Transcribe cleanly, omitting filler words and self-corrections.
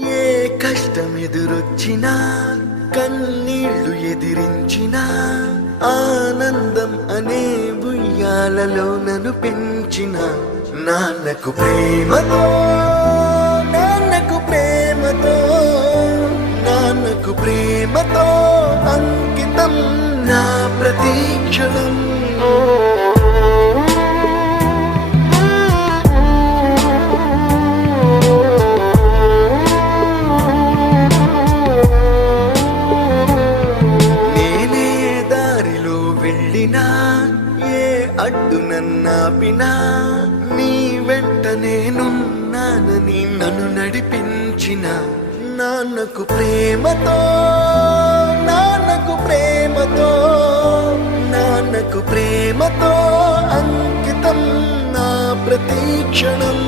ఏ కష్టం ఎదురొచ్చినా కన్నీళ్లు ఎదిరించినా ఆనందం అనే ఉయ్యాలలో నన్ను పెంచిన నాన్నకు ప్రేమతో నాన్నకు ప్రేమతో నాన్నకు ప్రేమతో అంకితం నా ప్రతీక్షణం. ఏ అడ్డు నన్నాపినా నీ వెంట నేనున్నానని నన్ను నడిపించిన నాన్నకు ప్రేమతో నాన్నకు ప్రేమతో నాన్నకు ప్రేమతో అంకితం నా ప్రతీక్షణం.